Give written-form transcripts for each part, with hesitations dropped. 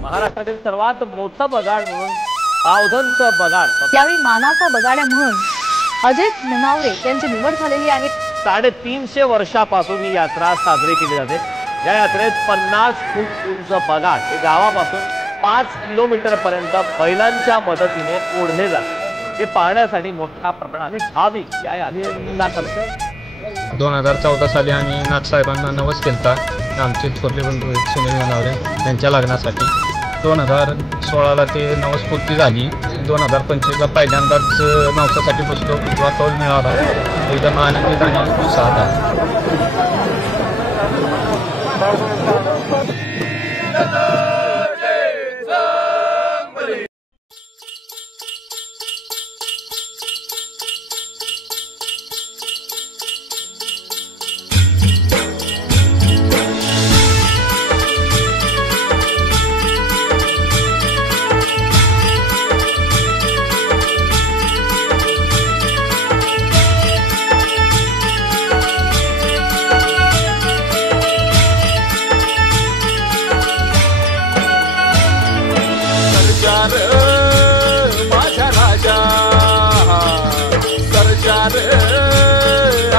महाराष्ट्रातील सर्वात मोठं बगाड म्हणून पावधनचं बगाड यावेळी मानाचा बगाड्या म्हणून अजय निमावरे यांची निवड झालेली आहे। 350 वर्षापासून ही यात्रा साजरी केली जाते। या यात्रेत 50 फूट उंच बगाड हे गावापासून 5 किलोमीटर पर्यंत बैलांच्या मदतीने ओढले जाते। हे पाहण्यासाठी मोठ्या प्रमाणात भाविक या यात्रेला करतात। 2014 साली आम्ही नाथसाहेबांना नवस केलता आमचे थोरले बंधू सुनील निमावरे यांच्या लग्नासाठी। 2016ला ते नवसपूर्ती झाली। 2025ला पहिल्यांदाच नवसासाठी बसलो किंवा तोल मिळाला। एकदम आनंदित आणि उत्साहात आहे। माझा राजा सरजार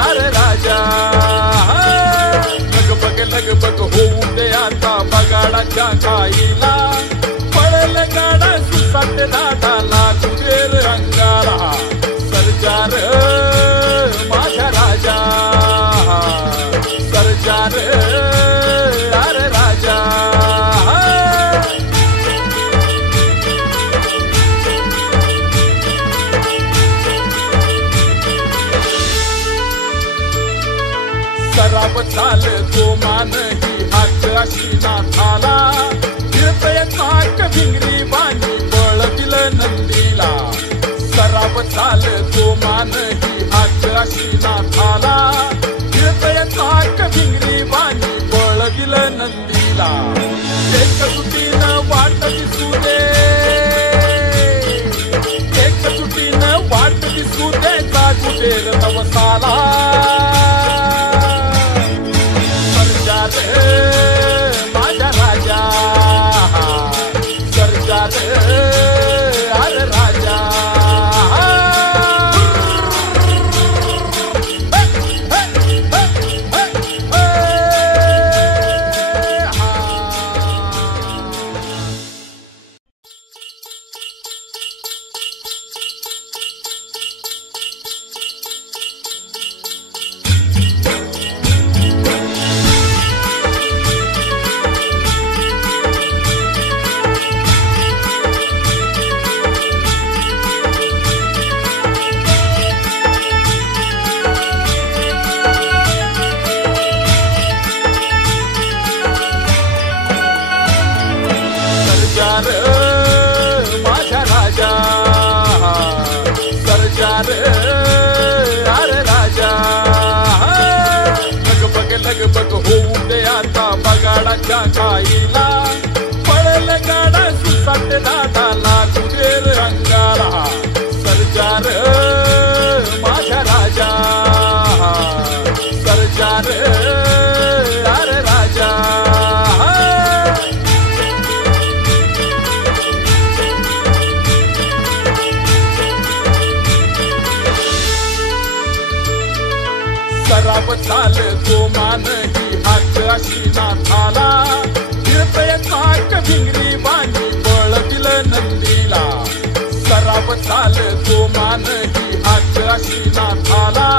अरे राजा लगबग होऊ दे आता बगाडाच्या खाईला पळल गाडा सुसाट दादाला कुबेर अंगाला सरजार माझा राजा सरजार अरे राजा सराब चाल तो मान ही हात अशी नाथाला फिरतय चाक भिंगरी बाणी बळ दिलं नंदीला सराब चाल तो मान ही हात अशी नाथाला फिरतय चाक भिंगरी बाणी बळ दिलं नंदीला एक तुटीनं वाट दिसू दे एक तुटीनं वाट दिसू दे कुबेर नवसाला माझा राजा सरजार अरे राजा माझा राजा सरजार अरे राजा लगबग होऊ दे आता बगाडाच्या खाईला पळल गाडा सुसाट दादाला कुबेर अंगाला सरजार माझा राजा सरजार अरे राजा सराब चाल तो मान ही हात अशी नाथाला फिरतय चाक भिंगरी बाणी बळ दिलं नंदीला सराब चाल तो मान ही हात अशी नाथाला